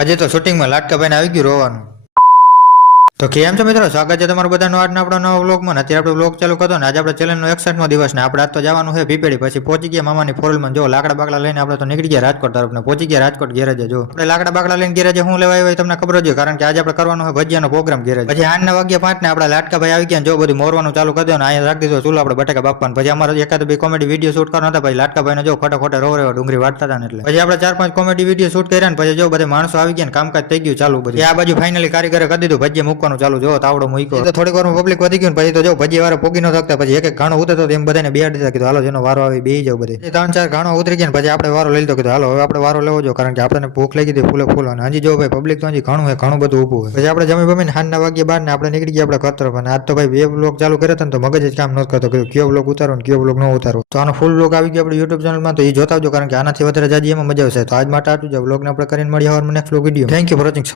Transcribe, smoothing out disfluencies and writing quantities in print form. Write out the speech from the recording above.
આજે તો શૂટિંગમાં લાટકાભાઈને આવી ગયું રોવાનું. તો કેમ છો મિત્રો, સ્વાગત છે તમારું બધાનું આજના આપણા નવા વ્લોગમાં. અત્યારે આપણે વ્લોગ ચાલુ કરતો ને આજે આપણે ચેનલનો 61મો દિવસ ને આપણે આજ તો જવાનું છે પીપેડી. પછી પહોંચી ગયા મામાની ફોરલમાં. જો લાકડા બાકડા લઈને આપણે તો નીકળી ગયા રાજકોટ તરફ ને પહોંચી ગયા રાજકોટ ગેરેજે. જો આપણે લાકડા બાકડા લઈને ગેરેજે હું લેવા આવ્યા તમને ખબર જ છે, કારણ કે આજે આપણે કરવાનો હોય ભજીયાનો પ્રોગ્રામ ગેરેજ. પછી 8:05 ને આપણા લાટકાભાઈ આવી ગયા. જો બધું મોરવાનું ચાલુ કરી દો ને અહીંયા રાખી દીધો ચૂલો આપણે બટાકા બાપવાનું. પછી અમારે એકાદ બે કોમેડી વિડીયો શૂટ કરવાનો હતા. પછી લાટકાભાઈને જો ખોટે ખોટે રોવ રેવા ડુંગળી વાટતા હતા ને એટલે પછી આપણે 4-5 કોમેડી વિડીયો શૂટ કર્યા ને પછી જો બધા માણસો આવી ગયા ને કામકાજ થઈ ગયું ચાલુ. બધું આ બાજુ ફાઇનલી કારીગરે કરી દીધું ભજીયા મૂકવાનું ચાલુ. જો તાવડો મૂક્યો તો થોડીક વારમાં પબ્લિક વધી ગયું. પછી તો જો ભજી વાળો પોગી ન શકતા. પછી એક ઘાણો ઉતરતો એમ બધાને બેહાડી દીધા. કીધું હાલો જેનો વારો આવી બેહી જાવ બધે. 3-4 ઘાણો ઉતરી ગયા. પછી આપણે વારો લઈ લીધો. કીધું હાલો હવે આપણે વારો લેવો જો, કારણ કે આપણને ભૂખ લાગી હતી ફૂલે ફૂલ. અને હજી જો ભાઈ પબ્લિક તો હજી ઘણું હોય, ઘણું બધું ઊભું હોય. પછી આપણે જમી બમીને 8:12 ને આપણે નીકળી ગયા આપણે ઘર તરફ. અને આજ તો ભાઈ બે બ્લોગ ચાલુ કર્યા હતા ને તો મગજ જ કામ ન કરતો. કયો બ્લોગ ઉતારો ને કયો બ્લોગ ન ઉતારો. તો આનો ફૂલ બ્લોગ આવી ગયો આપણે યુટ્યુબ ચેનલમાં, તો એ જોતા આવજો, કારણ કે આનાથી વધારે જાજી એમાં મજા આવશે. તો આજ માટે આટલું જ. બ્લોગને આપણે કરીને મળીએ હવે next blog video. Thank you for watching.